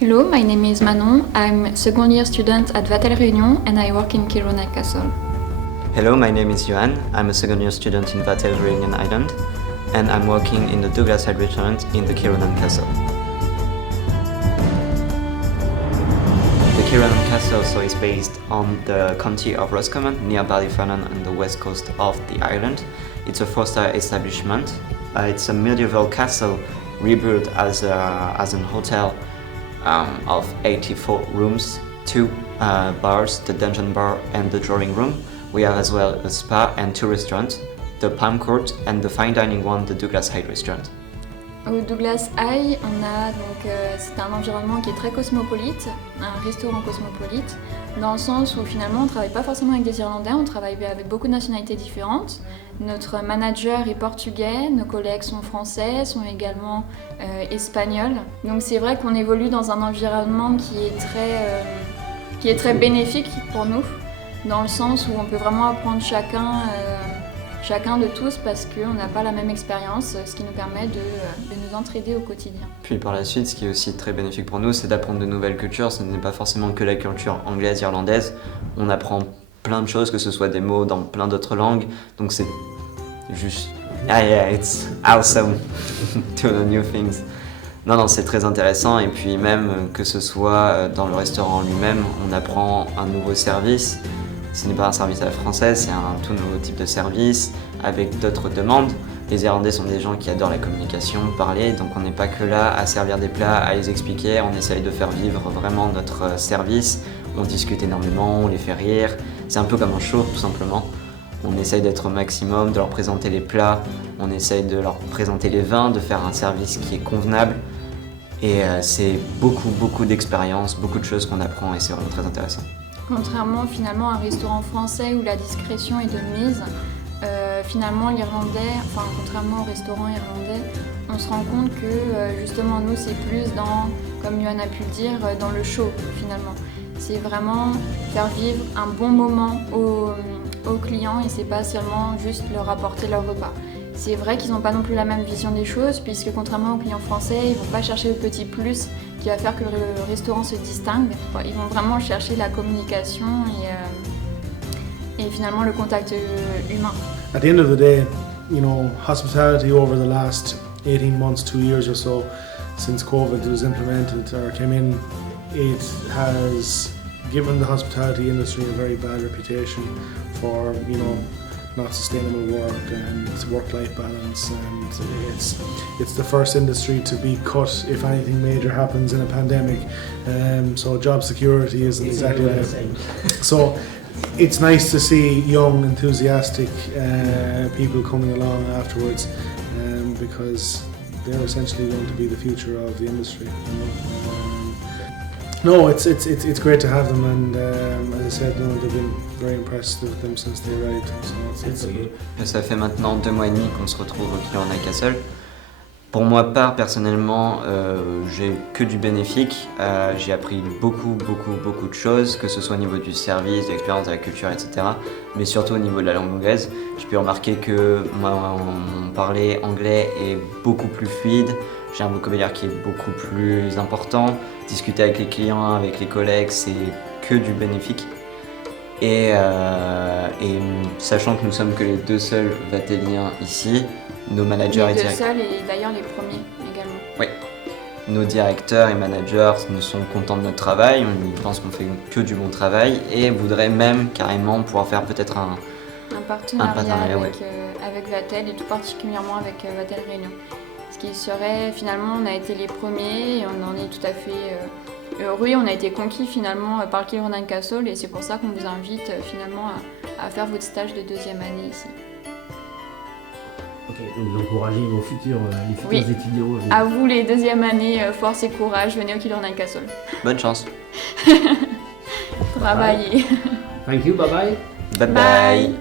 Hello, my name is Manon. I'm second year student at Vatel Réunion and I work in Kiruna Castle. Hello, my name is Johan. I'm a second year student in Vatel Réunion Island and I'm working in the Douglas Hyde restaurant in the Kirunan Castle. The Kirunan Castle is based on the county of Roscommon near Ballyfernan on the west coast of the island. It's a 4-star establishment. It's a medieval castle rebuilt as an hotel of 84 rooms, 2 bars, the dungeon bar and the drawing room. We have as well a spa and 2 restaurants, the Palm Court and the fine dining one, the Douglas Hyde restaurant. Au Douglas Hyde, c'est un environnement qui est très cosmopolite, un restaurant cosmopolite, dans le sens où finalement on ne travaille pas forcément avec des Irlandais, on travaille avec beaucoup de nationalités différentes. Notre manager est portugais, nos collègues sont français, sont également espagnols. Donc c'est vrai qu'on évolue dans un environnement qui est très bénéfique pour nous, dans le sens où on peut vraiment apprendre chacun de tous parce qu'on n'a pas la même expérience, ce qui nous permet de nous entraider au quotidien. Puis par la suite, ce qui est aussi très bénéfique pour nous, c'est d'apprendre de nouvelles cultures. Ce n'est pas forcément que la culture anglaise, irlandaise. On apprend plein de choses, que ce soit des mots dans plein d'autres langues. Donc c'est juste... Ah yeah, it's awesome to know new things. Non, c'est très intéressant. Et puis même que ce soit dans le restaurant lui-même, on apprend un nouveau service. Ce n'est pas un service à la française, c'est un tout nouveau type de service avec d'autres demandes. Les Irlandais sont des gens qui adorent la communication, parler, donc on n'est pas que là à servir des plats, à les expliquer, on essaye de faire vivre vraiment notre service. On discute énormément, on les fait rire, c'est un peu comme un show tout simplement. On essaye d'être au maximum, de leur présenter les plats, on essaye de leur présenter les vins, de faire un service qui est convenable. Et c'est beaucoup d'expérience, beaucoup de choses qu'on apprend et c'est vraiment très intéressant. Contrairement finalement à un restaurant français où la discrétion est de mise, finalement contrairement au restaurant irlandais, on se rend compte que justement nous c'est plus dans, comme Johan a pu le dire, dans le show finalement. C'est vraiment faire vivre un bon moment aux clients et c'est pas seulement juste leur apporter leur repas. C'est vrai qu'ils n'ont pas non plus la même vision des choses puisque contrairement aux clients français, ils ne vont pas chercher le petit plus qui va faire que le restaurant se distingue. Ils vont vraiment chercher la communication et finalement le contact humain. At the end of the day, hospitality over the last 18 months, 2 years or so, since COVID was implemented or came in, it has given the hospitality industry a very bad reputation for, not sustainable work and work-life balance, and it's the first industry to be cut if anything major happens in a pandemic. So job security isn't exactly the same. So it's nice to see young, enthusiastic people coming along afterwards, because they're essentially going to be the future of the industry. No, it's great to have them, and as I said, they've been very impressed with them since they arrived. So ça fait maintenant 2 mois et demi qu'on se retrouve au Kirunan Castle. Pour moi, personnellement, j'ai que du bénéfique. J'ai appris beaucoup de choses, que ce soit au niveau du service, de l'expérience, de la culture, etc. Mais surtout au niveau de la langue anglaise. J'ai pu remarquer que mon parler anglais est beaucoup plus fluide. J'ai un vocabulaire qui est beaucoup plus important. Discuter avec les clients, avec les collègues, c'est que du bénéfique. Et sachant que nous sommes que les 2 seuls vatéliens ici, nos managers et directeurs... Les 2 seuls et d'ailleurs les premiers également. Oui. Nos directeurs et managers nous sont contents de notre travail, ils pensent qu'on fait que du bon travail et voudraient même carrément pouvoir faire peut-être un partenariat avec Vatel et tout particulièrement avec Vatel Réunion. Ce qui serait, finalement, on a été les premiers et on en est tout à fait heureux. On a été conquis finalement par le Kirunan Castle et c'est pour ça qu'on vous invite finalement à faire votre stage de 2e année ici. Ok, donc vous encouragez les futurs étudiants. À vous les 2e années, force et courage, venez au Kirunan Castle. Bonne chance. Travaillez. Thank you, bye bye. Bye bye.